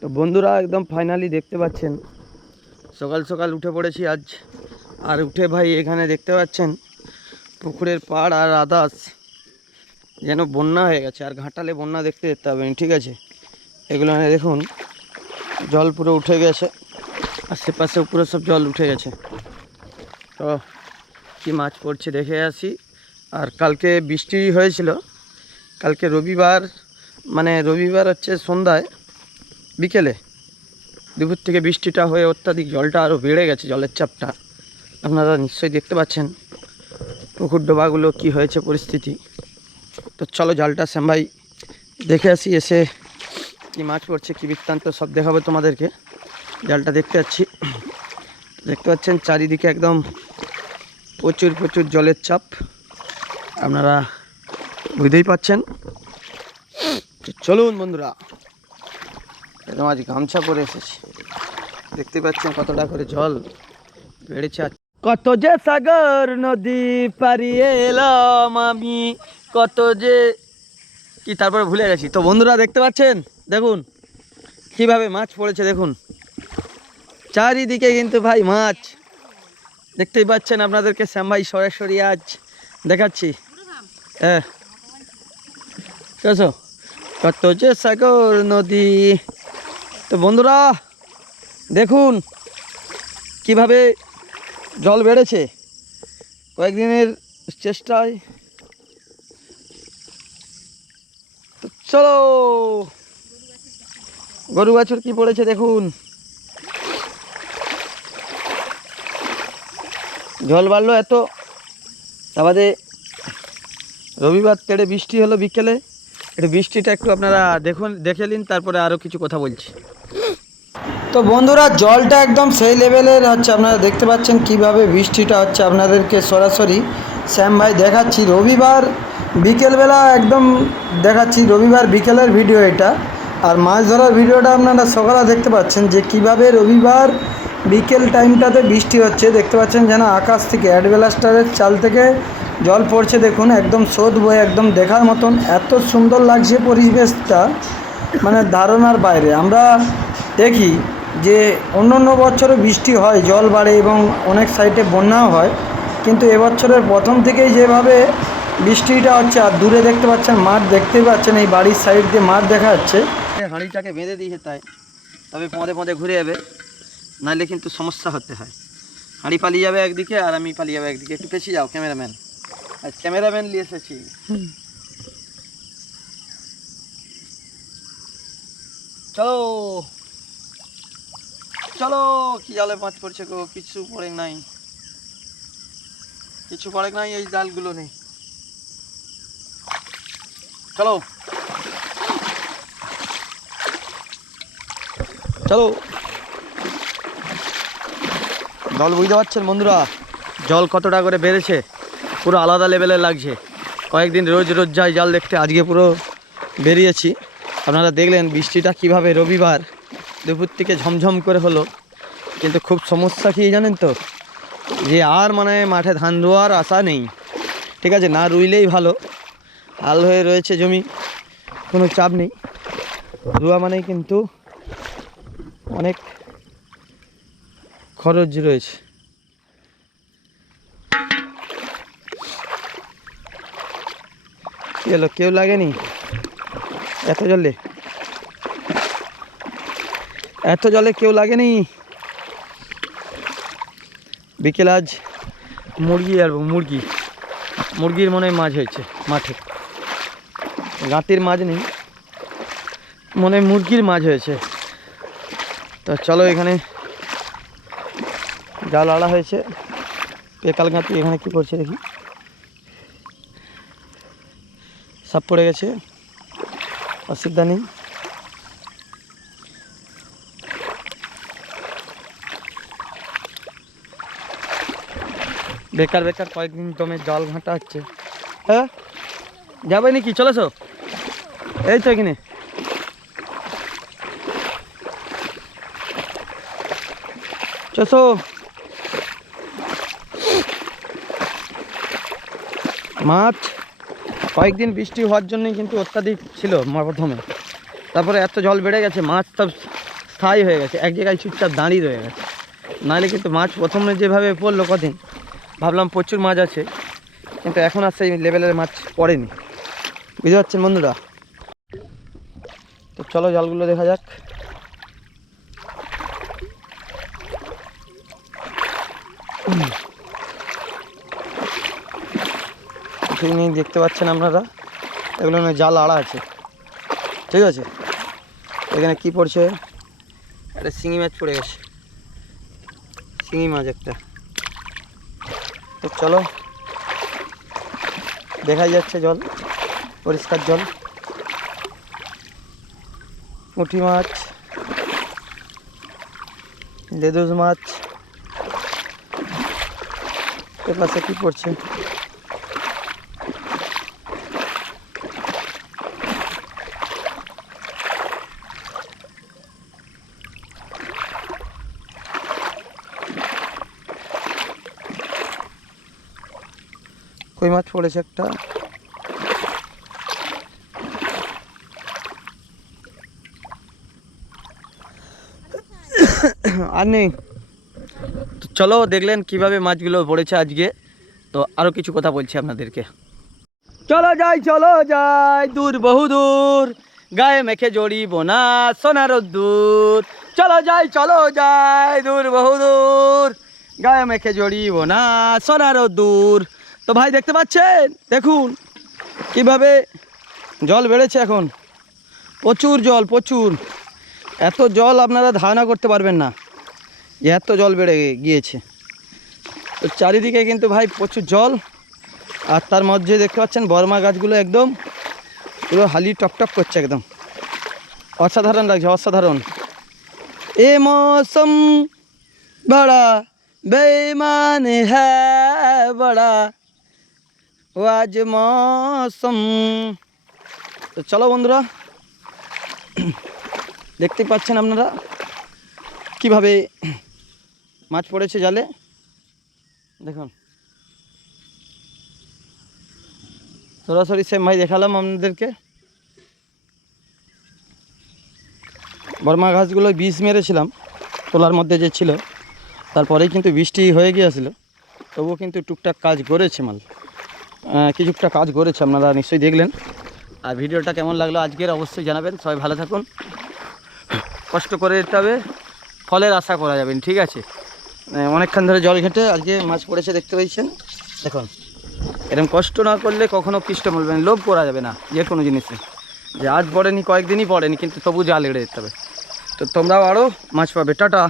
তো বন্ধুরা একদম ফাইনালি দেখতে পাচ্ছেন সকাল সকাল উঠে পড়েছি আজ। আর উঠে ভাই এখানে দেখতে পাচ্ছেন পুকুরের পাড় আর আদার্স যেন বন্যা হয়ে গেছে। আর ঘাটালে বন্যা দেখতে যেতে হবে, ঠিক আছে? এগুলো দেখুন জল পুরো উঠে গেছে, আশেপাশে পুরো সব জল উঠে গেছে। তো কি মাছ পড়ছে দেখে আসি। আর কালকে বৃষ্টি হয়েছিল, কালকে রবিবার, মানে রবিবার হচ্ছে সন্ধ্যায় বিকেলে দুপুর থেকে বৃষ্টিটা হয়ে অত্যাধিক জলটা আরও বেড়ে গেছে, জলের চাপটা আপনারা নিশ্চয়ই দেখতে পাচ্ছেন। পুকুর ডোবাগুলো কি হয়েছে পরিস্থিতি। তো চলো জালটা শ্যাম ভাই দেখে আসি, এসে কি মাছ পড়ছে কি বৃত্তান্ত সব দেখাবো তোমাদেরকে। জালটা দেখতে যাচ্ছি, দেখতে পাচ্ছেন চারিদিকে একদম প্রচুর প্রচুর জলের চাপ, আপনারা বুঝতেই পাচ্ছেন। চলুন বন্ধুরা, একদম আজ গামছা পরে এসেছি, দেখতে পাচ্ছেন কতটা করে জল বেড়েছে। কত যে সাগর নদী পারিয়ে এলাম আমি, কত যে কি তারপরে ভুলে গেছি। তো বন্ধুরা দেখতে পাচ্ছেন, দেখুন কিভাবে মাছ পড়েছে, দেখুন চারিদিকে কিন্তু ভাই মাছ দেখতেই পাচ্ছেন। আপনাদেরকে শ্যাম ভাই সরাসরি আজ দেখাচ্ছি। হ্যাঁ কত যে সাগর নদী। তো বন্ধুরা দেখুন কিভাবে জল বেড়েছে কয়েকদিনের চেষ্টায়। তো চলো, গরু বাছুর কি পড়েছে দেখুন, জল বাড়লো এত। তারপরে রবিবার তেড়ে বৃষ্টি হলো বিকেলে, একটু বৃষ্টিটা একটু আপনারা দেখুন, দেখে নিন, তারপরে আরও কিছু কথা বলছি। তো বন্ধুরা জলটা একদম সেই লেভেলের হচ্ছে, আপনারা দেখতে পাচ্ছেন কিভাবে বৃষ্টিটা হচ্ছে। আপনাদেরকে সরাসরি শ্যাম ভাই দেখাচ্ছি, রবিবার বিকেলবেলা একদম দেখাচ্ছি, রবিবার বিকেলের ভিডিও এটা। আর মাছ ধরার ভিডিওটা আপনারা সকালে দেখতে পাচ্ছেন যে কিভাবে রবিবার বিকেল টাইমটাতে বৃষ্টি হচ্ছে। দেখতে পাচ্ছেন যেন আকাশ থেকে অ্যাডবেলাস্টারের চাল থেকে জল পড়ছে, দেখুন একদম স্রোত বয়ে, একদম দেখার মতন, এত সুন্দর লাগছে পরিবেশটা, মানে ধারণার বাইরে। আমরা দেখি যে অন্য অন্য বছরে বৃষ্টি হয়, জল বাড়ে এবং অনেক সাইডে বন্যাও হয়, কিন্তু এবছরের প্রথম থেকেই যেভাবে বৃষ্টিটা হচ্ছে। আর দূরে দেখতে পাচ্ছেন মাঠ, দেখতেই পাচ্ছেন এই বাড়ির সাইড দিয়ে মাঠ দেখা যাচ্ছে। হাঁড়িটাকে বেঁধে দিয়েছে তাই, তবে পদে পদে ঘুরে যাবে, নাহলে কিন্তু সমস্যা হতে হয়। হাঁড়ি পালিয়ে যাবে একদিকে আর আমি পালিয়ে যাবে একদিকে। একটু পেছিয়ে যাও ক্যামেরাম্যান, আর ক্যামেরাম্যান নিয়ে এসেছি। চলো চলো, কি জালে মাছ পড়ছে গো, কিছু পড়ে নাই, কিছু পড়ে নাই, এই জালগুলো নেই। চলো চলো, জল বুঝতে পারছেন বন্ধুরা, জল কতটা করে বেড়েছে, পুরো আলাদা লেভেলের লাগছে। কয়েকদিন রোজ রোজ যাই জাল দেখতে, আজকে পুরো বেরিয়েছি। আপনারা দেখলেন বৃষ্টিটা কিভাবে রবিবার দুপুর থেকে ঝমঝম করে হলো, কিন্তু খুব সমস্যা কি জানেন তো, যে আর মানে মাঠে ধান রোয়ার আশা নেই, ঠিক আছে? না রুইলেই ভালো, হাল হয়ে রয়েছে জমি, কোনো চাপ নেই। রোয়া মানেই কিন্তু অনেক খরচ রয়েছে। কি হলো, কেউ লাগেনি এত জলে? এত জলে কেউ লাগেনি? বিকেল আজ মুরগি আর মুরগির মনে হয় মাছ হয়েছে মাঠে, গাঁতির মাছ নেই, মনে হয় মুরগির মাছ হয়েছে। তো চলো, এখানে জাল আড়া হয়েছে, পেকাল গাঁতি এখানে কি করছে দেখি, সব পড়ে গেছে, অসুবিধা নেই। বেকার বেকার কয়েকদিন তোমে জল ঘাঁটা হচ্ছে। হ্যাঁ যাবে নাকি? চলেছো, এই তো এখানে। চলো, মাছ কয়েকদিন বৃষ্টি হওয়ার জন্যই কিন্তু অত্যাধিক ছিল প্রথমে, তারপরে এত জল বেড়ে গেছে, মাছ সব স্থায়ী হয়ে গেছে, এক জায়গায় চুপচাপ দাঁড়িয়ে রয়ে গেছে। নাহলে কিন্তু মাছ প্রথমে যেভাবে পড়লো কদিন ভাবলাম প্রচুর মাছ আছে, কিন্তু এখন আর সেই লেভেলের মাছ পড়েনি, বুঝতে পারছেন বন্ধুরা। তো চলো জালগুলো দেখা যাক। ঠিক নেই, দেখতে পাচ্ছেন আপনারা, এগুলো না জাল আড়া আছে, ঠিক আছে। এখানে কি পড়ছে, একটা শিঙি মাছ পড়ে গেছে, শিঙি মাছ একটা। তো চলো, দেখাই যাচ্ছে জল, পরিষ্কার জল। পুঁটি মাছ, লেদুস মাছ, এর পাশে কি পড়ছে, কই মাছ পড়েছে একটা, আর নেই। তো চলো, দেখলেন কিভাবে মাছগুলো পড়েছে আজকে। তো আরও কিছু কথা বলছি আপনাদেরকে। চলো যাই দূর বহু দূর, গায়ে মেখে জড়িব না সোনার দূর। চলো যাই দূর বহু দূর, গায়ে মেখে জড়িব না সোনার দূর। তো ভাই দেখতে পাচ্ছেন, দেখুন কিভাবে জল বেড়েছে এখন, প্রচুর জল, প্রচুর। এত জল আপনারা ধারণা করতে পারবেন না, এত জল বেড়ে গিয়েছে। তো চারিদিকে কিন্তু ভাই প্রচুর জল, আর তার মধ্যে দেখতে পাচ্ছেন বর্মা গাছগুলো একদম পুরো হালি টপটপ করছে, একদম অসাধারণ লাগছে, অসাধারণ। এ মৌসম বড়া বেঈমান হ্যায় বড়া, ও আজ মৌসম। তো চলো বন্ধুরা, দেখতে পাচ্ছেন আপনারা কিভাবে মাছ পড়েছে জালে, দেখুন সরাসরি সেম ভাই দেখালাম আপনাদেরকে। বর্মা ঘাসগুলো বিষ মেরেছিলাম তোলার মধ্যে যে ছিল, তারপরেই কিন্তু বৃষ্টি হয়ে গিয়েছিল, তবুও কিন্তু টুকটাক কাজ করেছে মাল, কিছুটা কাজ করেছে, আপনারা নিশ্চয়ই দেখলেন। আর ভিডিওটা কেমন লাগলো আজকের অবশ্যই জানাবেন। সবাই ভালো থাকুন, কষ্ট করে যেতে হবে, ফলের আশা করা যাবেন, ঠিক আছে। অনেকক্ষণ ধরে জল ঘেঁটে আজকে মাছ পড়েছে, দেখতে পেয়েছেন। দেখুন এরকম কষ্ট না করলে কখনো কৃষ্ট বলবেন, লোভ করা যাবে না যে কোনো জিনিসে, যে আজ পড়েনি কয়েকদিনই পড়েনি কিন্তু তবু জাল এড়ে যেতে হবে। তো তোমরাও আরও মাছ পাবে। টাটা।